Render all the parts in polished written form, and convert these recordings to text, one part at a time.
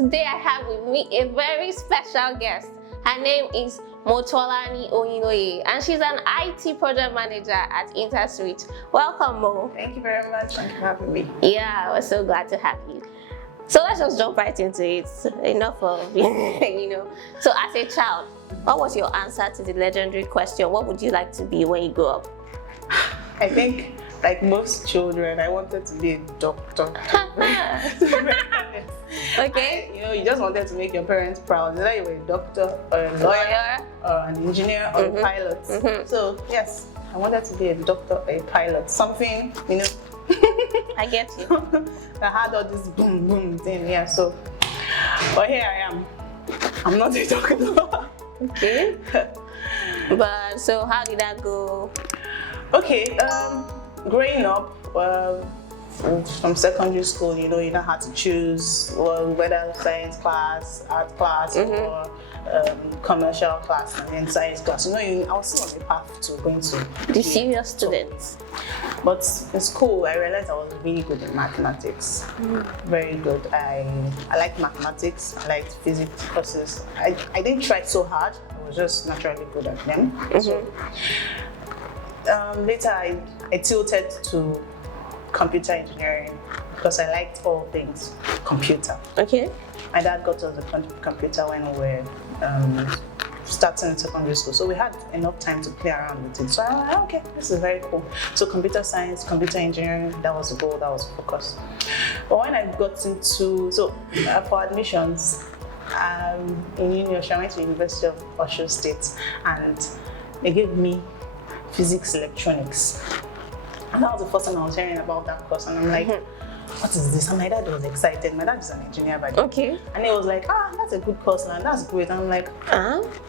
today I have with me a very special guest. Her name is Motolani Oyinloye, and she's an IT project manager at Interswitch. Welcome, Mo. Thank you very much. Thank you for having me. Yeah, we're so glad to have you. So let's just jump right into it. Enough of, So as a child, what was your answer to the legendary question, what would you like to be when you grow up? I think, like most children, I wanted to be a doctor. Okay. You just wanted to make your parents proud. Whether you were a doctor or a lawyer or an engineer or a pilot. So yes, I wanted to be a doctor or a pilot. Something, I get you. I had all this boom boom thing, yeah. So, but here I am. I'm not a doctor. Okay. But so how did that go? Okay. Growing up, from secondary school, you know how to choose whether science class, art class, or commercial class, and then science class. I was still on the path to going to the serious students. But in school, I realized I was really good in mathematics. Very good. I liked mathematics. I liked physics courses. I didn't try so hard. I was just naturally good at them. So later, I tilted to computer engineering because I liked all things computer. Okay. My dad got us a computer when we were starting secondary school, so we had enough time to play around with it. So I was like, okay, this is very cool. So computer science, computer engineering, that was the goal, that was the focus. But when I got into, for admissions, in university, I went to University of Osho State, and they gave me physics electronics. And that was the first time I was hearing about that course, and I'm like, what is this? And my dad was excited. My dad is an engineer by the way. Okay. And he was like, that's a good course, man. That's great. And I'm like,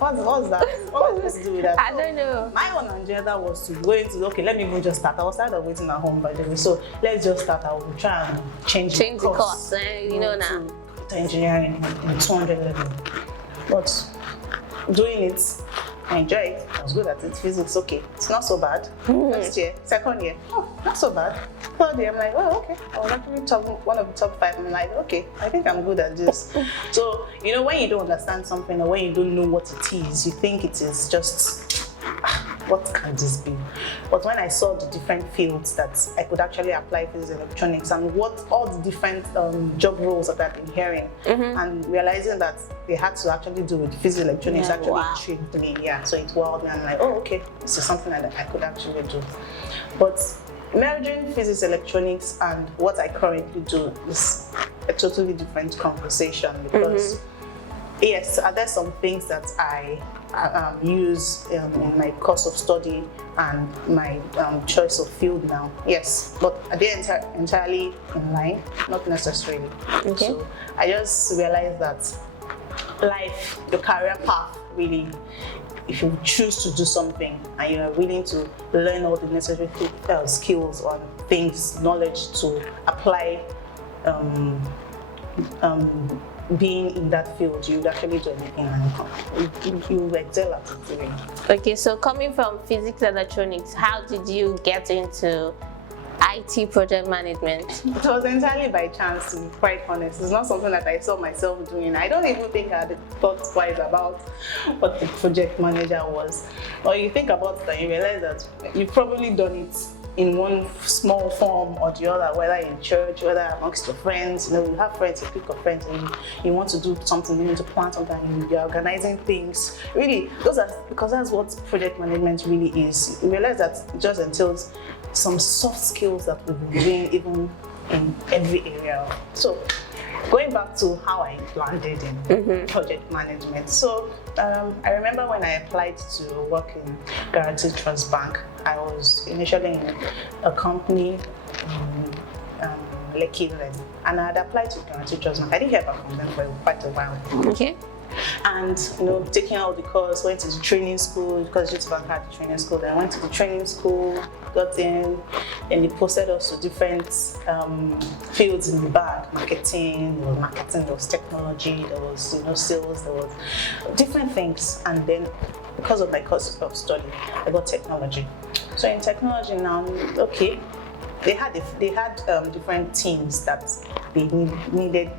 what's that? What was I supposed to do with that? I don't know. My own agenda was to go into, let me even just start. I was tired of waiting at home, by the way. So let's just start. I will try and change the course. Now. To engineering in 200 level. But doing it, I enjoyed it. I was good at it. Physics, okay. It's not so bad. First year, second year, not so bad. Third year, I'm like, okay. I was actually one of the top 5. I'm like, okay, I think I'm good at this. So, when you don't understand something or when you don't know what it is, you think it is just, what can this be? But when I saw the different fields that I could actually apply physics electronics and what all the different job roles that I've been hearing, and realizing that they had to actually do with physics electronics, intrigued me. Yeah, so it wowed me. I'm like, okay, this is something that I could actually do. But merging physics electronics and what I currently do is a totally different conversation because yes, are there some things that I use in my course of study and my choice of field now? Yes, but are they entirely in line? Not necessarily. Okay. So I just realized that life, your career path, really, if you choose to do something and you are willing to learn all the necessary skills or things, knowledge to apply being in that field, you actually do anything and you excel at it doing. Okay, so coming from physics electronics, how did you get into IT project management? It was entirely by chance, to be quite honest. It's not something that I saw myself doing. I don't even think I had thought twice about what the project manager was. Or you think about it and you realize that you've probably done it in one small form or the other, whether in church, whether amongst your friends. You have friends, you pick your friends and you want to do something, you need to plan something, you're organizing things. Really, because that's what project management really is. You realize that it just entails some soft skills that we've been doing even in every area. So going back to how I landed in project management. So I remember when I applied to work in Guaranty Trust Bank, I was initially in a company in Lekki, and I had applied to Guaranty Trust Bank. I didn't hear back from them for quite a while. Okay. And taking out the course, went to the training school because Jegz Bank had the training school. Then I went to the training school, got in, and they posted us to different fields in the bank. Marketing, there was technology, there was sales, there was different things. And then because of my course of study, I got technology. So in technology now, okay, they had different teams that they needed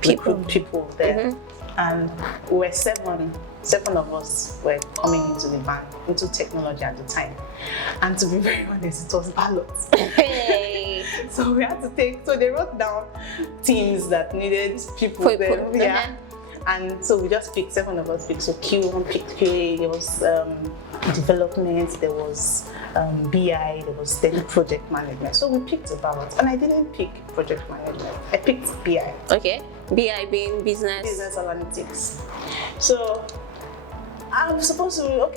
people there. And we were seven of us were coming into the band, into technology at the time. And to be very honest, it was ballots. Hey. So we had to so they wrote down teams that needed people there. Yeah. And so we just picked, 7 of us picked. So Q1 picked QA, there was development, there was BI, there was then project management. So we picked a balance. And I didn't pick project management, I picked BI. Okay, BI being business analytics. So I was supposed to,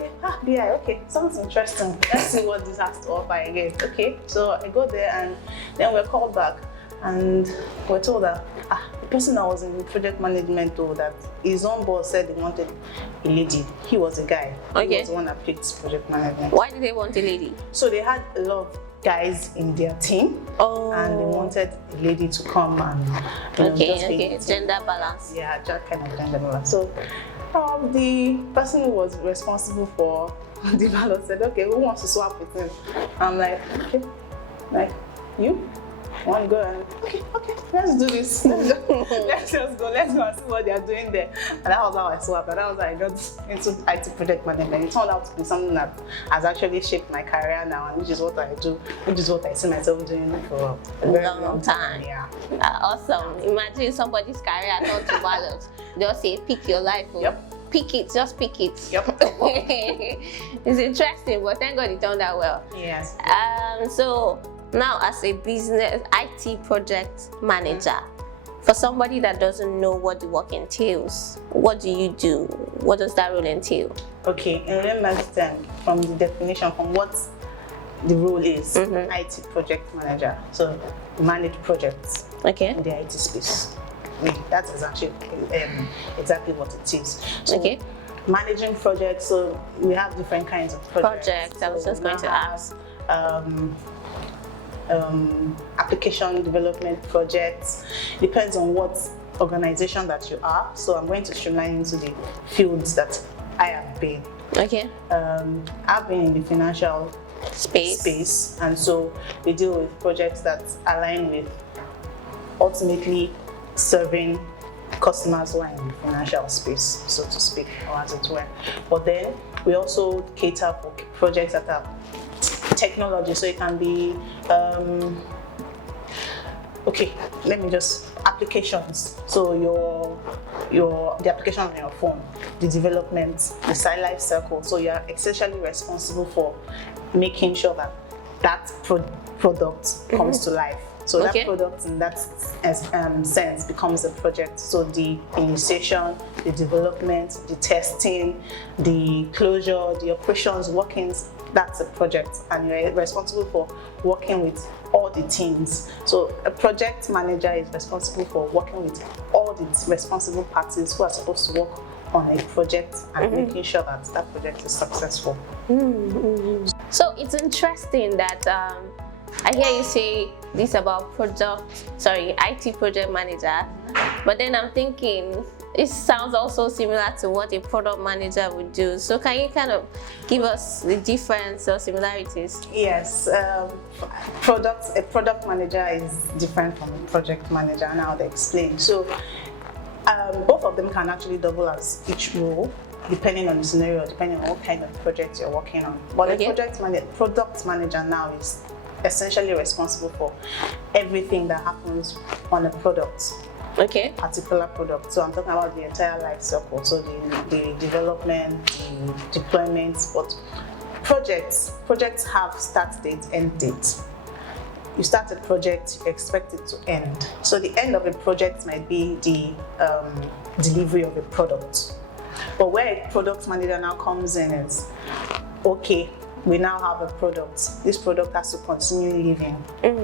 BI, okay, sounds interesting. Let's see what this has to offer again. Okay, so I go there and then we're called back. And we're told that the person that was in project management told that his own boss said they wanted a lady. He was a guy. Okay. He was the one that picked project management. Why did they want a lady? So they had a lot of guys in their team. Oh. And they wanted a lady to come and gender balance. Yeah, just kind of gender balance. So the person who was responsible for the balance said, okay, who wants to swap with him? I'm like, okay, like you? Want to go and okay, let's do this. Let's just go. Let's go and see what they are doing there. And that was how I swapped. And that was how I got into IT project management. It turned out to be something that has actually shaped my career now, and which is what I do, which is what I see myself doing for a very long time. Yeah. Awesome. Imagine somebody's career turned to balance. They'll say, pick your life. Yep. Pick it, just pick it. Yep. It's interesting, but thank God it turned out well. Yes. So now, as a business IT project manager, for somebody that doesn't know what the work entails, what do you do? What does that role entail? Okay, and let me understand from the definition, from what the role is, IT project manager. So, manage projects in the IT space. That is actually exactly what it is. So, managing projects, so we have different kinds of projects. I was just going to ask. Application development projects, depends on what organization that you are. So I'm going to streamline into the fields that I have been. Okay. I've been in the financial space, and so we deal with projects that align with ultimately serving customers who are in the financial space, so to speak, or as it were. But then we also cater for projects that are technology, so it can be applications. So the application on your phone, the development, the site life cycle. So you're essentially responsible for making sure that product comes to life. So that product in that sense becomes a project. So the initiation, the development, the testing, the closure, the operations, workings, that's a project, and you're responsible for working with all the teams. So a project manager is responsible for working with all the responsible parties who are supposed to work on a project and making sure that that project is successful. So it's interesting that I hear you say this about IT project manager, but then I'm thinking it sounds also similar to what a product manager would do. So can you kind of give us the difference or similarities? Yes, a product manager is different from a project manager, and I'll explain. So both of them can actually double as each role, depending on the scenario, depending on what kind of project you're working on. But a product manager now is essentially responsible for everything that happens on a product. Particular product. So I'm talking about the entire life cycle. So the development, the deployment, but projects have start date, end date. You start a project, you expect it to end. So the end of a project might be the delivery of a product. But where a product manager now comes in is, we now have a product. This product has to continue living.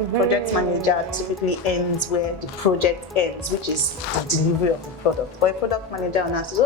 Project manager typically ends where the project ends, which is the delivery of the product. But a product manager now says,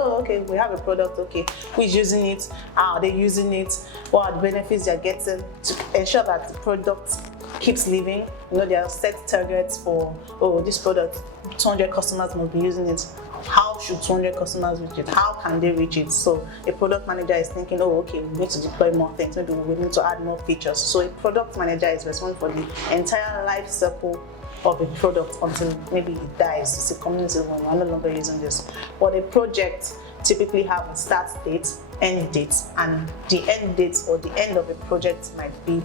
we have a product, who is using it? How are they using it? What are the benefits they're getting? To ensure that the product keeps living. There are set targets for, this product, 200 customers must be using it. How should 200 customers reach it? How can they reach it? So a product manager is thinking, we need to deploy more things. Maybe we need to add more features. So a product manager is responsible for the entire life cycle of a product until maybe it dies. It's a community when we're no longer using this. But a project typically have a start date, end date, and the end date or the end of a project might be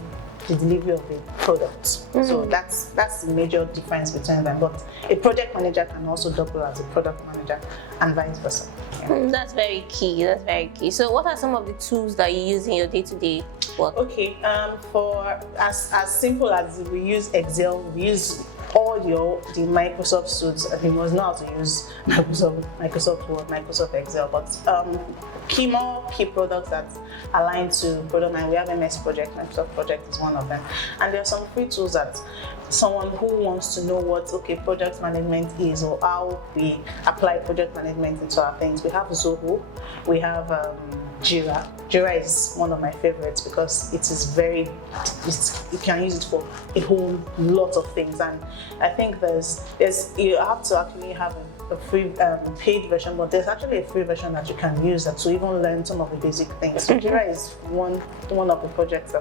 the delivery of a product. So that's the major difference between them. But a project manager can also double as a product manager and vice versa. Yeah. That's very key. That's very key. So what are some of the tools that you use in your day-to-day work? Okay, for as simple as we use Excel, we use all the Microsoft suites. You must know how to use Microsoft Word, Microsoft Excel, but more key products that align to product line. We have MS Project, Microsoft Project is one of them, and there are some free tools that someone who wants to know what project management is or how we apply project management into our things. We have Zoho, we have Jira. Jira is one of my favorites because it is you can use it for a whole lot of things, and I think you have to actually have a free paid version, but there's actually a free version that you can use to even learn some of the basic things. So Jira is one of the projects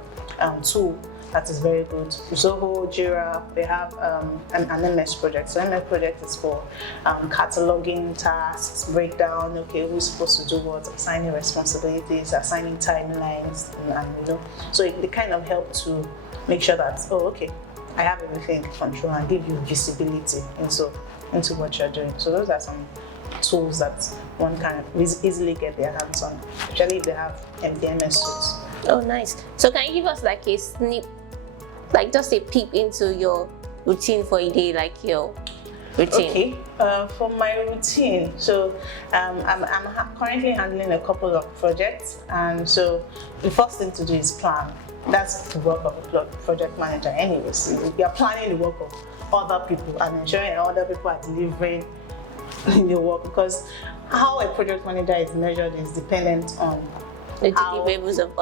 tool that is very good. Zoho, Jira, they have an MS project. So MS project is for cataloging tasks, breakdown, who's supposed to do what, assigning responsibilities, assigning timelines, and so they kind of help to make sure that, I have everything in control and give you visibility into what you're doing. So those are some tools that one can easily get their hands on, especially if they have MDMS tools. Oh, nice. So can you give us like a snip, like just a peep into your routine for a day, like your routine? Okay, for my routine, so I'm currently handling a couple of projects, and so the first thing to do is plan. That's the work of a project manager anyways. You're planning the work of other people and ensuring other people are delivering the work, because how a project manager is measured is dependent on the deliverables of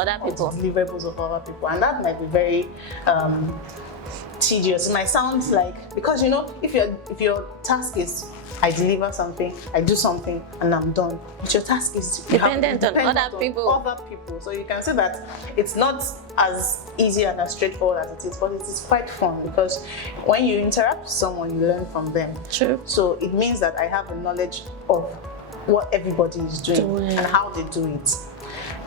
other people. And that might be very tedious. It might sound like, because if your task is I deliver something, I do something, and I'm done. But your task is dependent on other people. So you can say that it's not as easy and as straightforward as it is, but it is quite fun, because when you interact with someone, you learn from them. True. So it means that I have a knowledge of what everybody is doing and how they do it.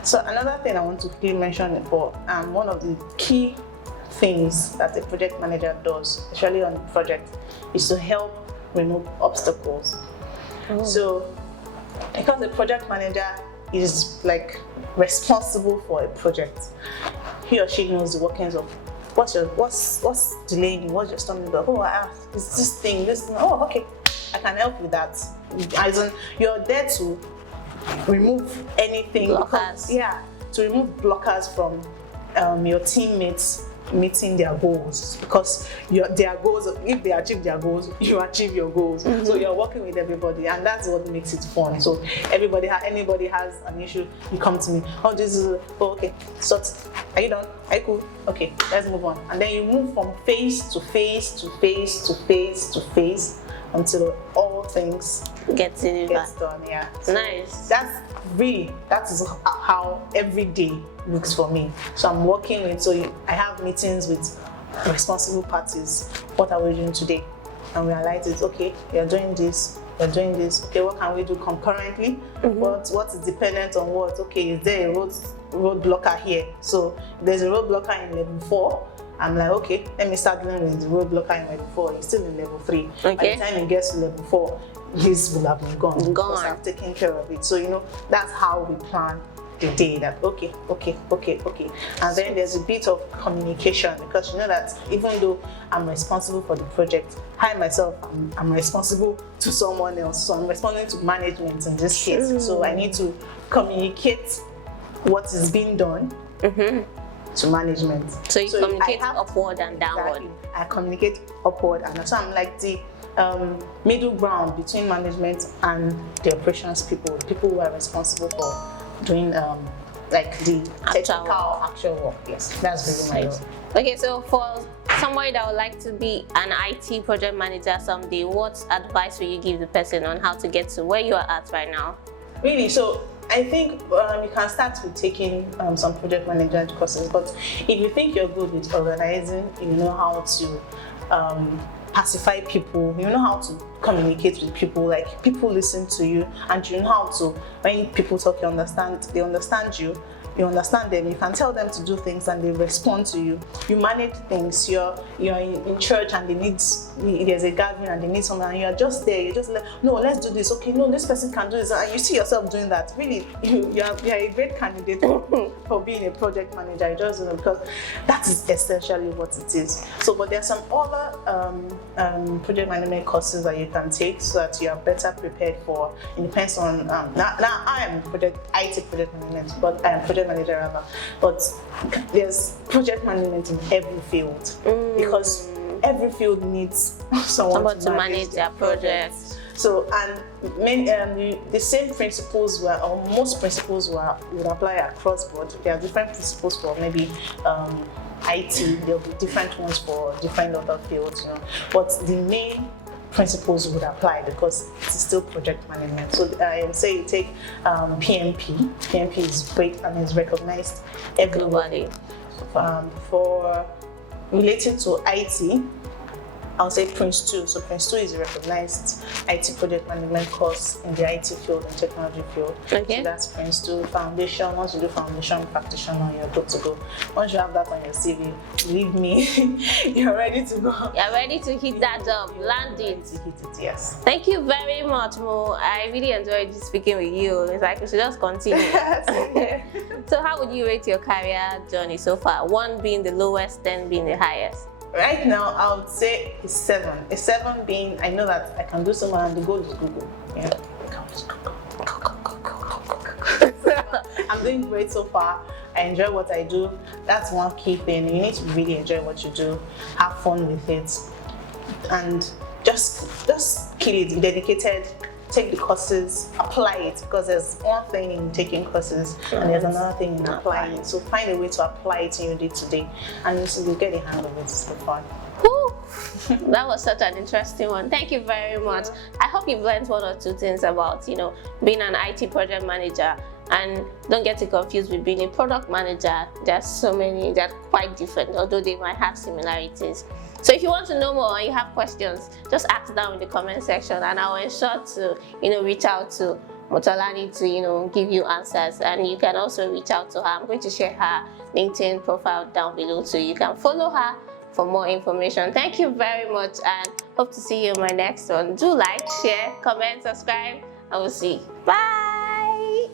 So another thing I want to quickly mention for one of the key things that a project manager does, especially on a project, is to help remove obstacles. So because the project manager is like responsible for a project, he or she knows the workings of what's delaying you, what's your stumbling block. It's this thing, okay, I can help with that. As in, you're there to remove anything, to remove blockers from your teammates meeting their goals, because their goals, if they achieve their goals, you achieve your goals. So you're working with everybody, and that's what makes it fun. So anybody has an issue, you come to me. Okay, sort. Are you done? Are you cool? Okay, let's move on. And then you move from phase to phase to phase to phase to phase until all things gets done. Yeah. So nice. That is how every day looks for me. So I'm working with, I have meetings with responsible parties. What are we doing today? And we highlight it. Okay, you're doing this. Okay, what can we do concurrently? What is dependent on what? Okay, is there a road blocker here? So there's a road blocker in level 4. I'm like, okay, let me start dealing with the road blocker in level 4. He's still in level 3. Okay. By the time he gets to level 4, his will have been gone. Because I've taken care of it. So that's how we plan the day. That okay. And then there's a bit of communication, because that even though I'm responsible for the project, I myself I'm responsible to someone else. So I'm responsible to management in this case. So I need to communicate what is being done to management. So you communicate upward and downward. Exactly. I communicate upward, and so I'm like the middle ground between management and the operations people who are responsible for doing like the actual work. Yes, that's really my role. Okay, so for somebody that would like to be an IT project manager someday, what advice will you give the person on how to get to where you are at right now? Really, so I think you can start with taking some project management courses, but if you think you're good with organizing, you know how to pacify people, you know how to communicate with people, like people listen to you, and you know how to, when people talk, they understand you, you understand them, you can tell them to do things and they respond to you. You manage things, you're in church and there's a gathering and they need something and you're just there, you're just like, no, let's do this, okay, no, this person can do this, and you see yourself doing that. Really, you're a great candidate for being a project manager. You just know, because that is essentially what it is. So, but there's some other project management courses that you can take so that you are better prepared for. It depends on, now I am IT project management, but I am project manager rather, but there's project management in every field because every field needs someone to manage their projects. So, and the same principles or most principles would apply across board. There are different principles for maybe IT, there'll be different ones for different other fields, but the main principles would apply because it's still project management. So say you take PMP. PMP is great and is recognized everywhere. For related to IT, I'll say Prince 2. So Prince 2 is a recognized IT project management course in the IT field and technology field. Okay. So that's Prince 2 foundation. Once you do foundation practitioner, you're good to go. Once you have that on your CV, believe me, you're ready to go. You're ready to hit that job, land it. To hit it, yes. Thank you very much, Mo. I really enjoyed speaking with you. It's like we should just continue. So how would you rate your career journey so far? 1 being the lowest, 10 being the highest. Right now, I would say a 7. A 7 being, I know that I can do something and the goal is Google. Yeah. I'm doing great so far. I enjoy what I do. That's one key thing. You need to really enjoy what you do. Have fun with it. And just kill it. Be dedicated. Take the courses, apply it, because there's one thing in taking courses and there's another thing in applying it. So find a way to apply it in your day-to-day, and you get the hang of it. It's so fun. That was such an interesting one. Thank you very much. I hope you've learned 1 or 2 things about, being an IT project manager. And don't get it confused with being a product manager. There's so many, they're quite different, although they might have similarities. So if you want to know more or you have questions, just ask down in the comment section and I'll ensure to, reach out to Motolani to, give you answers. And you can also reach out to her. I'm going to share her LinkedIn profile down below so you can follow her for more information. Thank you very much and hope to see you in my next one. Do like, share, comment, subscribe. I will see you. Bye!